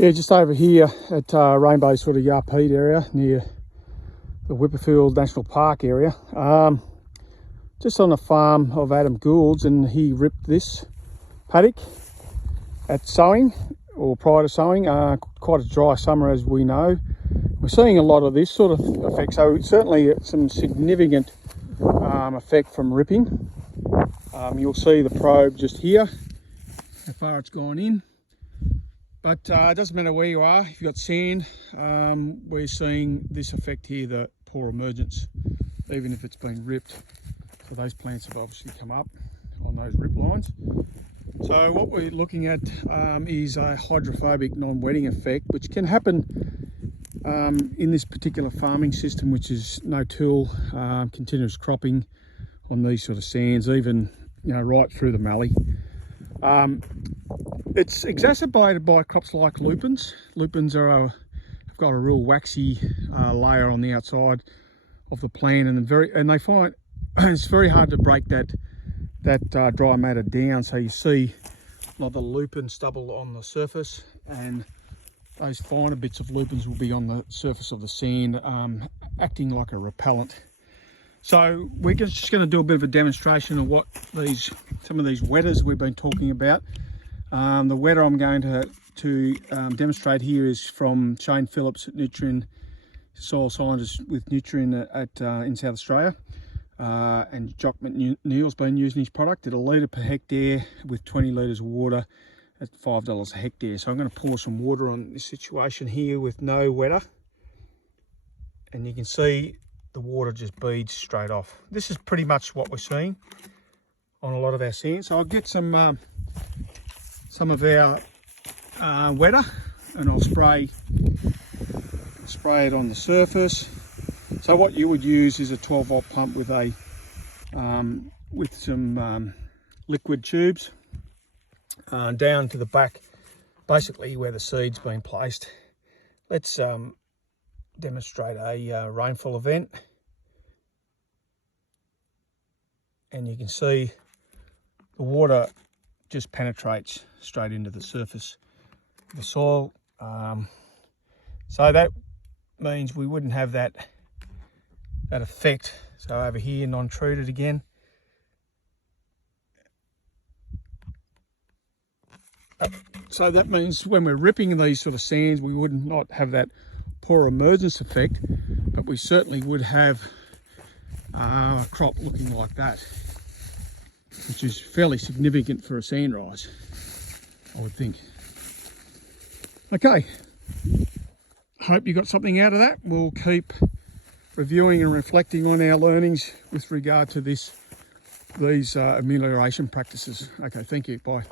Yeah, just over here at Rainbow sort of Yarpeed area near the Whipperfield National Park area. Just on the farm of Adam Gould's, and he ripped this paddock at sowing, or prior to sowing. Quite a dry summer, as we know. We're seeing a lot of this sort of effect, so certainly some significant effect from ripping. You'll see the probe just here, how far it's gone in. But it doesn't matter where you are. If you've got sand, we're seeing this effect here, the poor emergence, even if it's been ripped. So those plants have obviously come up on those rip lines. So what we're looking at is a hydrophobic non-wetting effect, which can happen in this particular farming system, which is no-till, continuous cropping on these sort of sands, even right through the mallee. It's exacerbated by crops like lupins. Lupins have got a real waxy layer on the outside of the plant, and they find it's very hard to break that dry matter down. So you see a lot of the lupin stubble on the surface, and those finer bits of lupins will be on the surface of the sand, acting like a repellent. So we're just going to do a bit of a demonstration of what some of these wetters we've been talking about. The wetter I'm going to demonstrate here is from Shane Phillips at Nutrien, soil scientist with Nutrien in South Australia. And Jock McNeil's been using his product at 1 litre per hectare with 20 litres of water at $5 a hectare. So I'm going to pour some water on this situation here with no wetter. And you can see the water just beads straight off. This is pretty much what we're seeing on a lot of our sand. So I'll get some of our wetter, and I'll spray it on the surface. So what you would use is a 12-volt pump with some liquid tubes down to the back, basically where the seed's been placed. Let's demonstrate a rainfall event, and you can see the water just penetrates straight into the surface of the soil. So that means we wouldn't have that effect. So over here, non-treated again. So that means when we're ripping these sort of sands, we would not have that poor emergence effect, but we certainly would have a crop looking like that, which is fairly significant for a sand rise, I would think. Okay, hope you got something out of that. We'll keep reviewing and reflecting on our learnings with regard to these amelioration practices. Okay, thank you, bye.